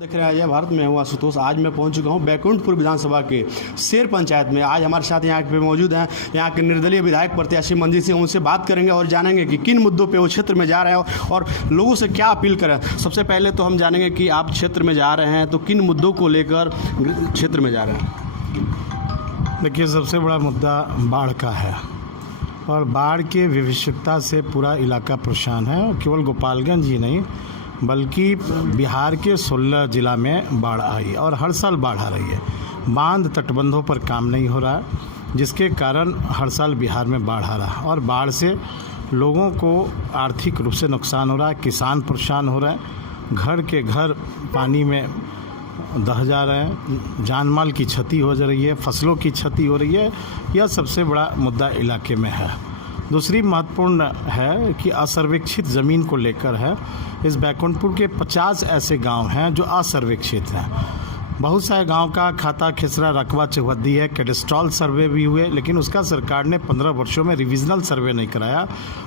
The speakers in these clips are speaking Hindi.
देख रहे हैं अजय भारत में हूँ आशुतोष। आज मैं पहुँच चुका हूँ बैकुंठपुर विधानसभा के शेर पंचायत में। आज हमारे साथ यहाँ पे मौजूद हैं यहाँ के निर्दलीय विधायक प्रत्याशी मंजीत सिंह। उनसे बात करेंगे और जानेंगे कि किन मुद्दों पे वो क्षेत्र में जा रहे हैं और लोगों से क्या अपील करें। सबसे पहले तो हम जानेंगे कि आप क्षेत्र में जा रहे हैं तो किन मुद्दों को लेकर क्षेत्र में जा रहे हैं। देखिए, सबसे बड़ा मुद्दा बाढ़ का है और बाढ़ के विभीषिकता से पूरा इलाका परेशान है। और केवल गोपालगंज ही नहीं बल्कि बिहार के 16 जिला में बाढ़ आई और हर साल बाढ़ आ रही है। बांध तटबंधों पर काम नहीं हो रहा है, जिसके कारण हर साल बिहार में बाढ़ आ रहा है और बाढ़ से लोगों को आर्थिक रूप से नुकसान हो रहा है। किसान परेशान हो रहे हैं, घर के घर पानी में दह जा रहे हैं, जान माल की क्षति हो जा रही है, फसलों की क्षति हो रही है। यह सबसे बड़ा मुद्दा इलाके में है। दूसरी महत्वपूर्ण है कि असर्वेक्षित ज़मीन को लेकर है। इस बैकुंठपुर के 50 ऐसे गांव हैं जो असर्वेक्षित हैं। बहुत सारे गांव का खाता खसरा रकबा चौहद्दी है, कैडेस्ट्रॉल सर्वे भी हुए, लेकिन उसका सरकार ने 15 वर्षों में रिविजनल सर्वे नहीं कराया।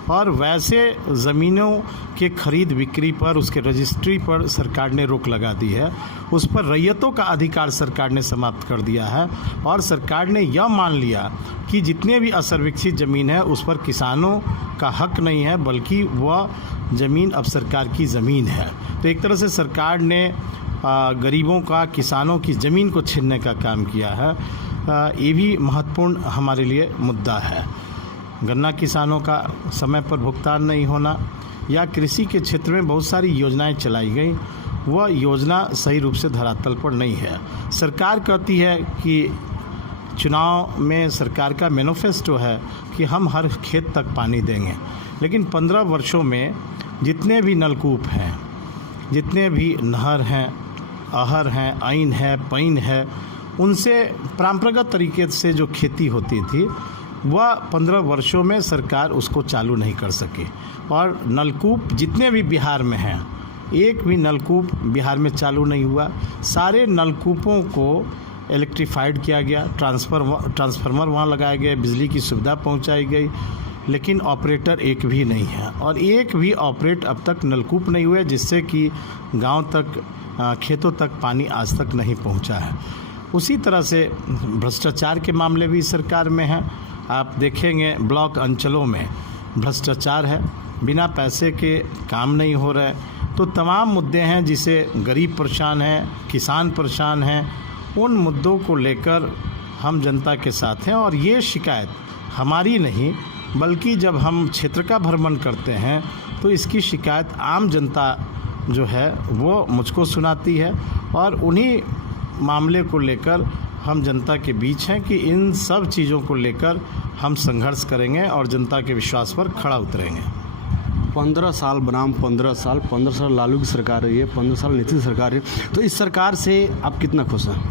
और वैसे ज़मीनों के खरीद बिक्री पर, उसके रजिस्ट्री पर सरकार ने रोक लगा दी है। उस पर रैयतों का अधिकार सरकार ने समाप्त कर दिया है और सरकार ने यह मान लिया कि जितने भी असर्वेक्षित ज़मीन है उस पर किसानों का हक नहीं है, बल्कि वह ज़मीन अब सरकार की ज़मीन है। तो एक तरह से सरकार ने गरीबों का, किसानों की ज़मीन को छीनने का काम किया है। ये भी महत्वपूर्ण हमारे लिए मुद्दा है। गन्ना किसानों का समय पर भुगतान नहीं होना या कृषि के क्षेत्र में बहुत सारी योजनाएं चलाई गई, वह योजना सही रूप से धरातल पर नहीं है। सरकार कहती है कि चुनाव में सरकार का मैनिफेस्टो है कि हम हर खेत तक पानी देंगे, लेकिन 15 वर्षों में जितने भी नलकूप हैं, जितने भी नहर हैं, आहर हैं, आइन है, पैन है, उनसे परंपरागत तरीके से जो खेती होती थी वह 15 वर्षों में सरकार उसको चालू नहीं कर सकी। और नलकूप जितने भी बिहार में हैं, एक भी नलकूप बिहार में चालू नहीं हुआ। सारे नलकूपों को इलेक्ट्रीफाइड किया गया, ट्रांसफार्मर वहाँ लगाए गए, बिजली की सुविधा पहुँचाई गई, लेकिन ऑपरेटर एक भी नहीं है। और एक भी ऑपरेट अब तक नलकूप नहीं हुए, जिससे कि गांव तक, खेतों तक पानी आज तक नहीं पहुंचा है। उसी तरह से भ्रष्टाचार के मामले भी सरकार में हैं। आप देखेंगे ब्लॉक अंचलों में भ्रष्टाचार है, बिना पैसे के काम नहीं हो रहा है। तो तमाम मुद्दे हैं जिसे गरीब परेशान है, किसान परेशान हैं। उन मुद्दों को लेकर हम जनता के साथ हैं और ये शिकायत हमारी नहीं, बल्कि जब हम क्षेत्र का भ्रमण करते हैं तो इसकी शिकायत आम जनता जो है वो मुझको सुनाती है। और उन्हीं मामले को लेकर हम जनता के बीच हैं कि इन सब चीज़ों को लेकर हम संघर्ष करेंगे और जनता के विश्वास पर खड़ा उतरेंगे। 15 साल बनाम 15 साल लालू की सरकार रही है, 15 साल नीतीश सरकार रही है, तो इस सरकार से आप कितना खुश हैं?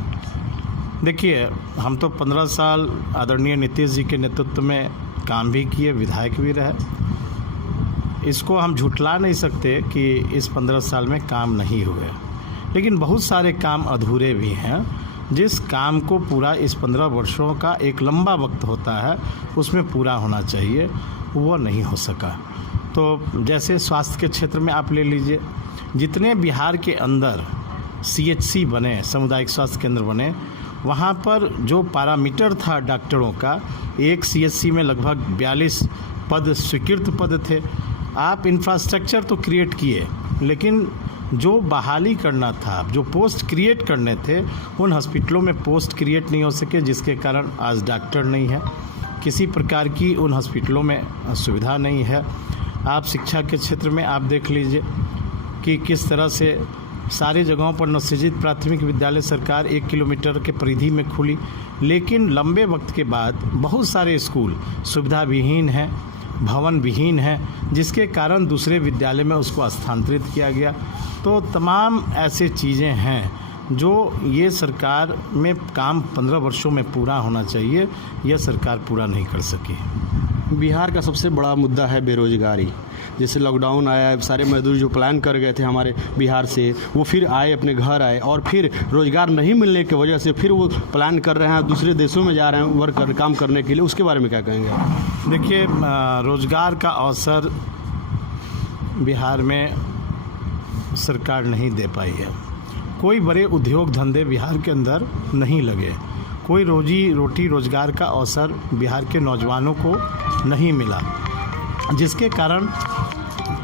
देखिए, हम तो 15 साल आदरणीय नीतीश जी के नेतृत्व में काम भी किए, विधायक भी रहे। इसको हम झुठला नहीं सकते कि इस 15 साल में काम नहीं हुए, लेकिन बहुत सारे काम अधूरे भी हैं। जिस काम को पूरा इस 15 वर्षों का एक लंबा वक्त होता है उसमें पूरा होना चाहिए, वो नहीं हो सका। तो जैसे स्वास्थ्य के क्षेत्र में आप ले लीजिए, जितने बिहार के अंदर CHC बने, सामुदायिक स्वास्थ्य केंद्र बने, वहाँ पर जो पैरामीटर था डॉक्टरों का, एक CHC में लगभग 42 पद स्वीकृत पद थे। आप इंफ्रास्ट्रक्चर तो क्रिएट किए, लेकिन जो बहाली करना था, जो पोस्ट क्रिएट करने थे, उन हॉस्पिटलों में पोस्ट क्रिएट नहीं हो सके, जिसके कारण आज डॉक्टर नहीं है, किसी प्रकार की उन हॉस्पिटलों में सुविधा नहीं है। आप शिक्षा के क्षेत्र में आप देख लीजिए कि किस तरह से सारी जगहों पर नवसृजित प्राथमिक विद्यालय सरकार 1 किलोमीटर के परिधि में खुली, लेकिन लंबे वक्त के बाद बहुत सारे स्कूल सुविधा विहीन हैं, भवन विहीन है, जिसके कारण दूसरे विद्यालय में उसको स्थानांतरित किया गया। तो तमाम ऐसे चीज़ें हैं जो ये सरकार में काम 15 वर्षों में पूरा होना चाहिए, यह सरकार पूरा नहीं कर सकी। बिहार का सबसे बड़ा मुद्दा है बेरोजगारी। जैसे लॉकडाउन आया, सारे मजदूर जो प्लान कर गए थे हमारे बिहार से, वो फिर आए, अपने घर आए, और फिर रोज़गार नहीं मिलने की वजह से फिर वो प्लान कर रहे हैं, दूसरे देशों में जा रहे हैं काम करने के लिए। उसके बारे में क्या कहेंगे? देखिए, रोज़गार का अवसर बिहार में सरकार नहीं दे पाई है। कोई बड़े उद्योग धंधे बिहार के अंदर नहीं लगे, कोई रोजी रोटी रोजगार का अवसर बिहार के नौजवानों को नहीं मिला, जिसके कारण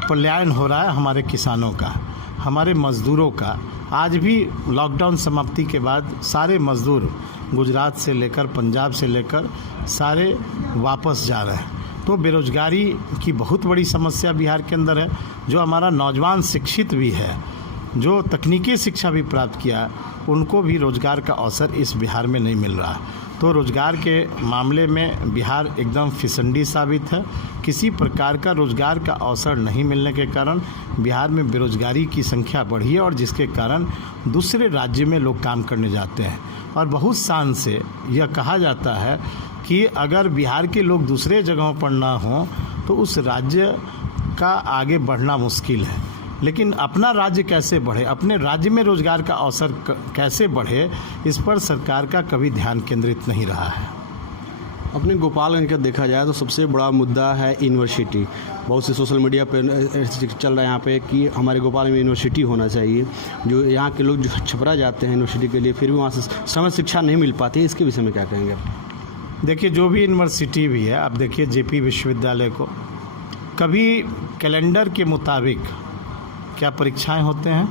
पलायन हो रहा है हमारे किसानों का, हमारे मज़दूरों का। आज भी लॉकडाउन समाप्ति के बाद सारे मज़दूर गुजरात से लेकर पंजाब से लेकर सारे वापस जा रहे हैं। तो बेरोज़गारी की बहुत बड़ी समस्या बिहार के अंदर है। जो हमारा नौजवान शिक्षित भी है, जो तकनीकी शिक्षा भी प्राप्त किया, उनको भी रोज़गार का अवसर इस बिहार में नहीं मिल रहा। तो रोज़गार के मामले में बिहार एकदम फिसंडी साबित है। किसी प्रकार का रोज़गार का अवसर नहीं मिलने के कारण बिहार में बेरोज़गारी की संख्या बढ़ी है और जिसके कारण दूसरे राज्य में लोग काम करने जाते हैं। और बहुत शान से यह कहा जाता है कि अगर बिहार के लोग दूसरे जगहों पर ना हों तो उस राज्य का आगे बढ़ना मुश्किल है। लेकिन अपना राज्य कैसे बढ़े, अपने राज्य में रोज़गार का अवसर कैसे बढ़े, इस पर सरकार का कभी ध्यान केंद्रित नहीं रहा है। अपने गोपालगंज का देखा जाए तो सबसे बड़ा मुद्दा है यूनिवर्सिटी। बहुत से सोशल मीडिया पे चल रहा है यहाँ पे कि हमारे गोपालगंज में यूनिवर्सिटी होना चाहिए। जो यहाँ के लोग जो छपरा जाते हैं यूनिवर्सिटी के लिए, फिर भी वहाँ से समय शिक्षा नहीं मिल पाती है। इसके विषय में क्या कहेंगे? देखिए, जो भी यूनिवर्सिटी भी है, आप देखिए जेपी विश्वविद्यालय को, कभी कैलेंडर के मुताबिक क्या परीक्षाएं होते हैं,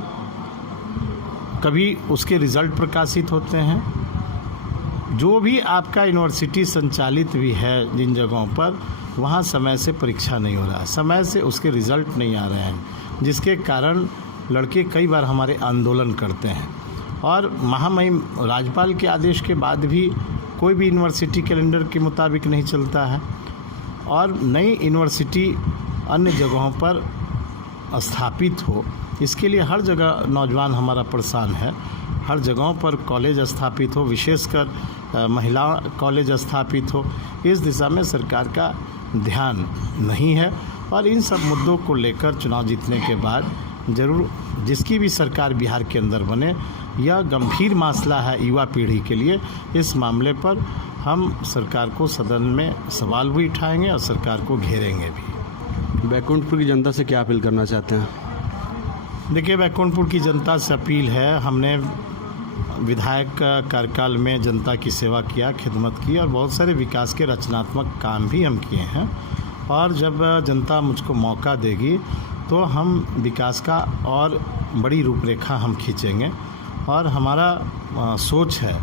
कभी उसके रिज़ल्ट प्रकाशित होते हैं। जो भी आपका यूनिवर्सिटी संचालित भी है जिन जगहों पर, वहाँ समय से परीक्षा नहीं हो रहा है, समय से उसके रिज़ल्ट नहीं आ रहे हैं, जिसके कारण लड़के कई बार हमारे आंदोलन करते हैं। और महामहिम राज्यपाल के आदेश के बाद भी कोई भी यूनिवर्सिटी कैलेंडर के मुताबिक नहीं चलता है और नई यूनिवर्सिटी अन्य जगहों पर स्थापित हो, इसके लिए हर जगह नौजवान हमारा परेशान है। हर जगहों पर कॉलेज स्थापित हो, विशेषकर महिला कॉलेज स्थापित हो, इस दिशा में सरकार का ध्यान नहीं है। और इन सब मुद्दों को लेकर चुनाव जीतने के बाद ज़रूर जिसकी भी सरकार बिहार के अंदर बने, यह गंभीर मसला है युवा पीढ़ी के लिए। इस मामले पर हम सरकार को सदन में सवाल भी उठाएंगे और सरकार को घेरेंगे भी। बैकुंठपुर की जनता से क्या अपील करना चाहते हैं? देखिए, बैकुंठपुर की जनता से अपील है, हमने विधायक कार्यकाल में जनता की सेवा किया, खिदमत की और बहुत सारे विकास के रचनात्मक काम भी हम किए हैं। और जब जनता मुझको मौका देगी तो हम विकास का और बड़ी रूपरेखा हम खींचेंगे। और हमारा सोच है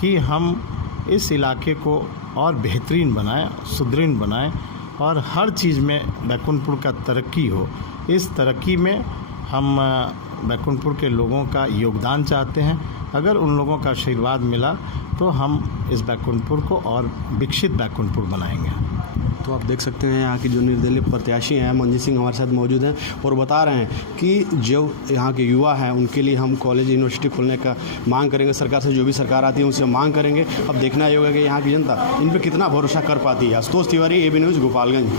कि हम इस इलाके को और बेहतरीन बनाएं, सुदृढ़ बनाएं और हर चीज़ में बैकुंठपुर का तरक्की हो। इस तरक्की में हम बैकुंठपुर के लोगों का योगदान चाहते हैं। अगर उन लोगों का आशीर्वाद मिला तो हम इस बैकुंठपुर को और विकसित बैकुंठपुर बनाएंगे। तो आप देख सकते हैं यहाँ की जो निर्दलीय प्रत्याशी हैं मंजीत सिंह हमारे साथ मौजूद हैं और बता रहे हैं कि जो यहाँ के युवा हैं उनके लिए हम कॉलेज यूनिवर्सिटी खोलने का मांग करेंगे सरकार से। जो भी सरकार आती है उनसे मांग करेंगे। अब देखना ये होगा कि यहाँ की जनता इन पर कितना भरोसा कर पाती है। Ashutosh Tiwari, AB news, Gopalganj.